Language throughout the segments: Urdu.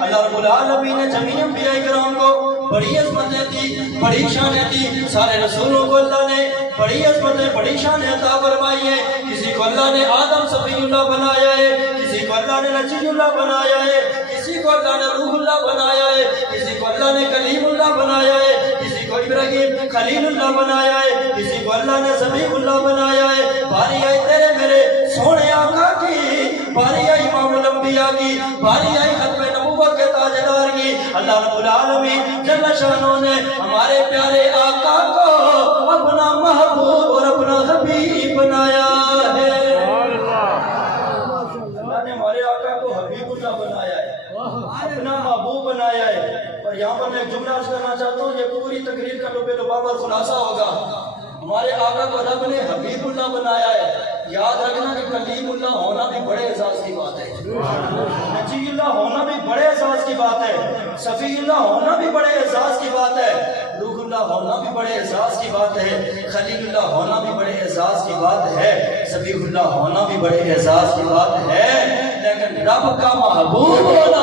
اللہ رب العالمین نے جميع انبیاء کرام کو بڑی عظمتیں دی، بڑی شانیں دی، سارے رسولوں کو اللہ نے بڑی عظمتیں بڑی شانیں عطا فرمائی ہے۔ کسی کو اللہ نے آدم صفی اللہ بنایا ہے، کسی کو اللہ نے نجی اللہ بنایا ہے، کسی کو اللہ نے روح اللہ بنایا ہے، کسی کو اللہ نے کلیم اللہ بنایا ہے، کسی کو ابراہیم خلیل اللہ بنایا ہے، کسی کو اللہ نے ذبیح اللہ بنایا ہے۔ باری آئی تیرے میرے سونے آقا کی، باری آئی امام الانبیاء کی، باری آئی ختم نبوت کے تاجدار کی۔ اللہ رب العالمین جل شانہ نے ہمارے پیارے آقا کو اپنا محبوب اور اپنا حبیب بنایا ہے۔ اللہ نے ہمارے آقا کو حبیب اللہ بنایا ہے، اپنا محبوب بنایا ہے۔ اور یہاں پر میں ایک جملہ عرض کرنا چاہتا ہوں، یہ پوری تقریر کا لب لباب اور خلاصہ ہوگا۔ ہمارے آقا کو رب نے حبیب اللہ بنایا ہے۔ یاد رکھنا کہ کلیم اللہ ہونا بھی بڑے اعزاز کی بات ہے، نجی اللہ ہونا بھی بڑے اعزاز کی بات ہے، صفی اللہ ہونا بھی بڑے اعزاز کی بات ہے، روح اللہ ہونا بھی بڑے اعزاز کی بات ہے، خلیل اللہ ہونا بھی بڑے اعزاز کی بات ہے، ذبیح اللہ ہونا بھی بڑے اعزاز کی بات ہے۔ لیکن رب کا محبوب ہونا،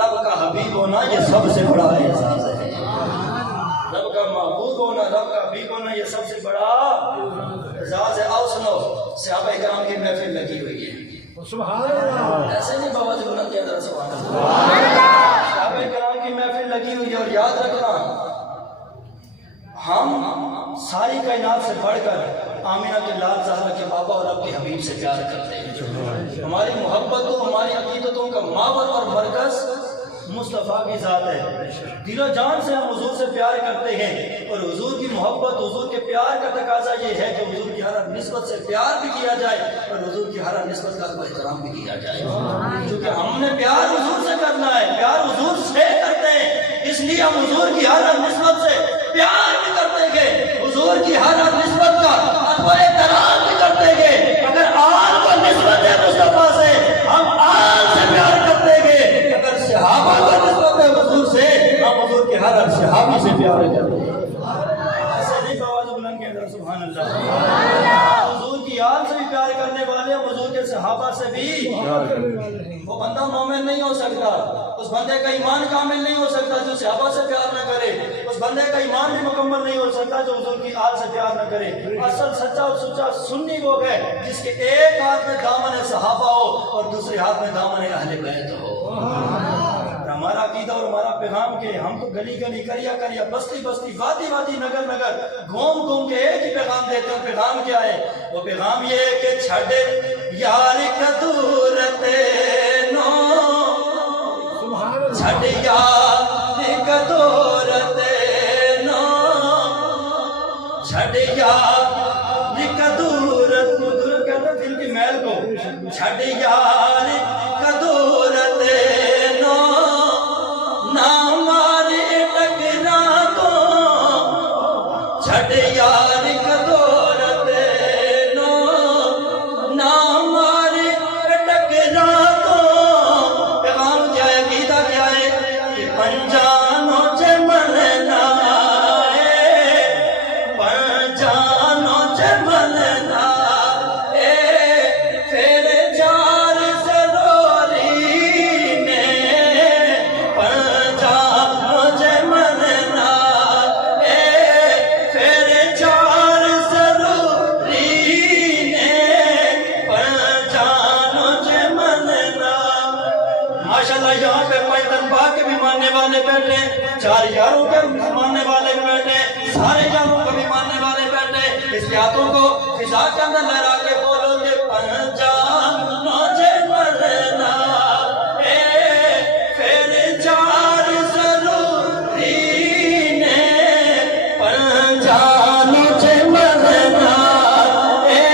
رب کا حبیب ہونا، یہ سب سے بڑا اعزاز ہے۔ رب کا محبوب ہونا، رب کا حبیب ہونا، یہ سب سے بڑا اعزاز ہے۔ آؤ سنو، صحابہ کرام کی محفل لگی ہوئی ہے، سبحان اللہ، ایسے نہیں بابا جی بلند کیا ذرا سبحان اللہ، صحابہ کرام کی محفل لگی ہوئی ہے۔ اور یاد رکھنا، ہم ساری کائنات سے بڑھ کر آمینہ کے لال زہرا کے بابا اور رب کے حبیب سے پیار کرتے ہیں۔ ہماری محبتوں، ہماری عقیدتوں کا ماور اور مرکز مصطفیٰ کی ذات ہے۔ دل و جان سے ہم حضور سے پیار کرتے ہیں، اور حضور کی محبت، حضور کے پیار کا تقاضا یہ ہے کہ حضور کی ہر نسبت سے پیار بھی کیا جائے، اور حضور کی ہر نسبت کا احترام بھی کیا جائے، کیونکہ ہم نے پیار حضور سے کرنا ہے، پیار حضور سے کرتے ہیں، اس لیے ہم حضور کی ہر نسبت سے پیار بھی کرتے گے، حضور کی ہر نسبت کا احترام بھی کرتے گے۔ اگر آل کو نسبت ہے مصطفیٰ سے، ہم آل سے پیار کرتے گے، اگر صحابہ کو نسبت ہے حضور سے، ہم حضور کے ہر صحابی سے پیار کرتے ہیں۔ ایسے نہیں آواز بلند کے اندر سبحان اللہ، حضور کی آل سے بھی پیار کرنے والے، حضور کے صحابہ سے بھی۔ وہ بندہ مومن نہیں ہو سکتا، اس بندے کا ایمان کامل نہیں ہو سکتا جو صحابہ سے پیار نہ کرے، اس بندے کا ایمان بھی مکمل نہیں ہو سکتا جو حضور کی آل سے پیار نہ کرے۔ اصل سچا اور سچا سنی وہ ہے جس کے ایک ہاتھ میں دامن صحابہ ہو اور دوسرے ہاتھ میں دامن اہل بیت ہو۔ ہمارا عقیدہ اور ہمارا پیغام کہ ہم تو گلی گلی کریا کریا بستی بستی وادی وادی نگر نگر گھوم گھوم کے ایک ہی پیغام دیتے ہیں۔ پیغام کیا ہے؟ وہ پیغام یہ ہے کہ چھڑے یار کدورت نو، چھڑے یار کدورت نو، چھڑے یار کدورت، کدورت کہتے ہیں دل کی میل کو، چھڑے یار کدورت نو، نہ ہمارے ٹکرا کو، چھڑے یار کدورت نو، نہ ہمارے ٹکرا کو۔ پیغام کیا ہے؟ عقیدہ کیا ہے؟ کہ پنجانوں چے مننا ہے، پنجانوں چے مننا ہے، پھر جار ضروری نے، پنجانوں چے مننا ہے، پھر جار ضروری نے، پنجانوں چے مننا۔ ماشاءاللہ یہاں پہ پیدن با کے بھی ماننے والے بیٹھے، چار یاروں کے ماننے والے بھی بیٹھے، سارے یاروں کو بھی ماننے والے بیٹھے۔ اس ہاتھوں کو فضا کے اندر لہرا کے بولو کہ پنجانوں چے مننا ہے، پھر جار ضروری نے، پنجانوں چے مننا ہے،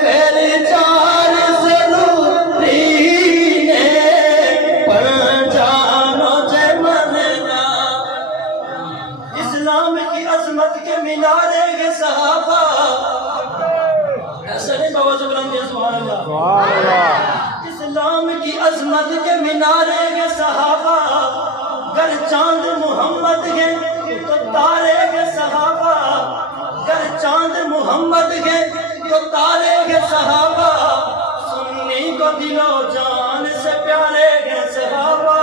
پھر جار ضروری نے، پنجانوں چے مننا۔ اسلام کی عظمت کے مینارے کے صحابہ، ایسے نہیں بابا بلند سبحان اللہ، اسلام کی عظمت کے مینارے کے صحابہ، گر چاند محمد کے تو تارے کے صحابہ، گر چاند محمد کے تو تارے کے صحابہ، سنی کو دل و جان سے پیارے کے صحابہ،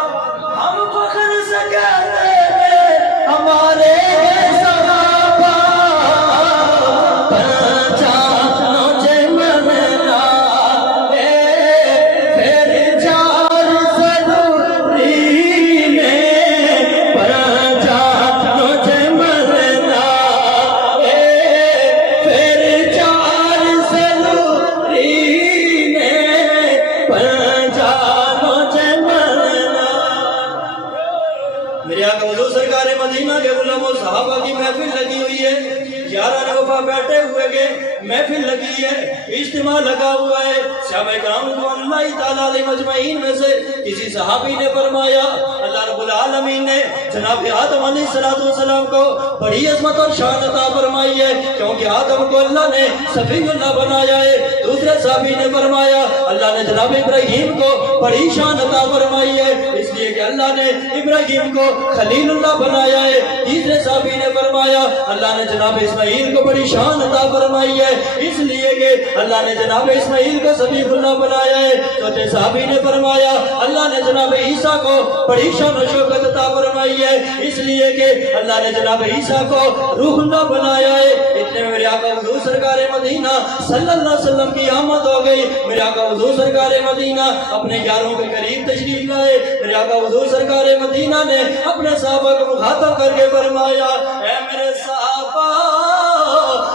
میرے آقا حضور سرکار مدینہ کے علماء صحابہ کی محفل لگی ہوئی ہے، یاران وفا بیٹھے ہوئے گے، محفل لگی ہے، اجتماع لگا ہوا ہے، صحابہ کرام رضوان اللہ تعالیٰ علیہ مجمعین میں سے کسی صحابی نے فرمایا اللہ رب العالمین نے جناب آدم علیہ السلام کو بڑی عظمت اور شان عطا فرمائی ہے کیونکہ آدم کو اللہ نے صفی اللہ بنایا ہے۔ دوسرے صحابی نے فرمایا اللہ نے جناب ابراہیم کو بڑی شان عطا فرمائی ہے اس لیے کہ اللہ نے ابراہیم کو خلیل اللہ بنایا ہے۔ تیسرے صحابی نے فرمایا اللہ نے جناب اسماعیل کو بڑی شان عطا فرمائی ہے اس لیے کہ اللہ نے جناب اسماعیل کو صفی اللہ بنایا ہے۔ چوتھے صحابی نے فرمایا اللہ نے جناب عیسیٰ کو بڑی شان و شوکت عطا فرمائی ہے اس لیے کہ اللہ نے جناب عیسیٰ کو روح اللہ بنایا ہے۔ اتنے میں میرے آقا حضور سرکار مدینہ صلی اللہ علیہ وسلم کی آمد ہو گئی۔ میرے آقا حضور سرکار مدینہ اپنے یاروں کے قریب تشریف لائے۔ میرے آقا حضور سرکار مدینہ نے اپنے صحابہ کو مخاطب کر کے فرمایا اے میرے صحابہ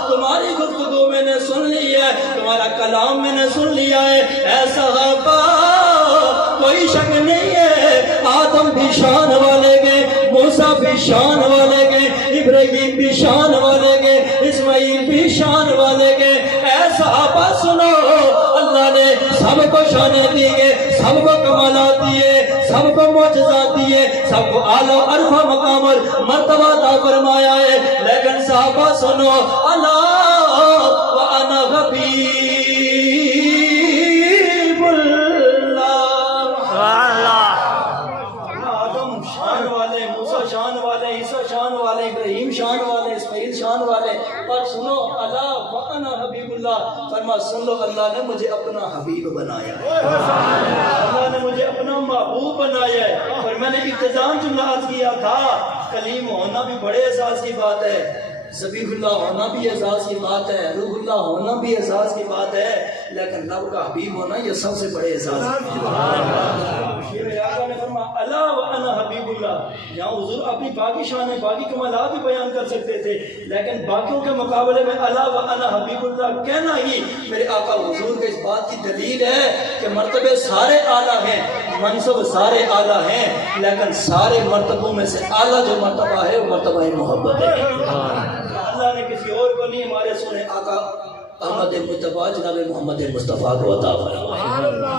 تمہاری گفتگو میں نے سن لی ہے، تمہارا کلام میں نے سن لیا ہے، اے صحابہ کوئی شک نہیں ہے آدم بھی شان والے گے، موسیٰ بھی شان والے گے، ابراہیم بھی شان والے گے، اسماعیل بھی شان والے گے۔ اے صحابہ سنو اللہ نے سب کو شانیں دی ہے، سب کو کمالات دیے، سب کو معجزات دیے، سب کو اعلیٰ عرفہ مقام اور مرتبہ عطا فرمایا ہے، لیکن صحابہ سنو اللہ وَأَنَا حَبِيبُ شان والے، موسیٰ شان والے، عیسیٰ شان والے، ابراہیم شان والے، اسماعیل شان والے، پر سنو اللہ وَأَنَا حبیب اللہ فرما سن لو اللہ نے مجھے اپنا حبیب بنایا ہے، اللہ نے مجھے اپنا محبوب بنایا ہے۔ اور میں نے اختتام جملہ عرض کیا تھا کلیم ہونا بھی بڑے احساس کی بات ہے، ذبیح اللہ ہونا بھی اعزاز کی بات ہے، روح اللہ ہونا بھی اعزاز کی بات ہے، لیکن رب کا حبیب ہونا یہ سب سے بڑے اعزاز کی بات ہے۔ میرے آقا نے فرمایا الا وانا حبیب اللہ، یہاں حضور اپنی باقی شان باقی کمالات بھی بیان کر سکتے تھے لیکن باقیوں کے مقابلے میں الا وانا حبیب اللہ کہنا ہی میرے آقا حضور کے اس بات کی دلیل ہے کہ مرتبے سارے اعلیٰ ہیں، منصب سارے اعلیٰ ہیں، لیکن سارے مرتبوں میں سے اعلیٰ جو مرتبہ ہے وہ مرتبہ محبت ہے۔ اللہ نے کسی اور کو نہیں، ہمارے سنے آقا احمد مصطفیٰ جناب محمد مصطفیٰ کو عطا فرمایا۔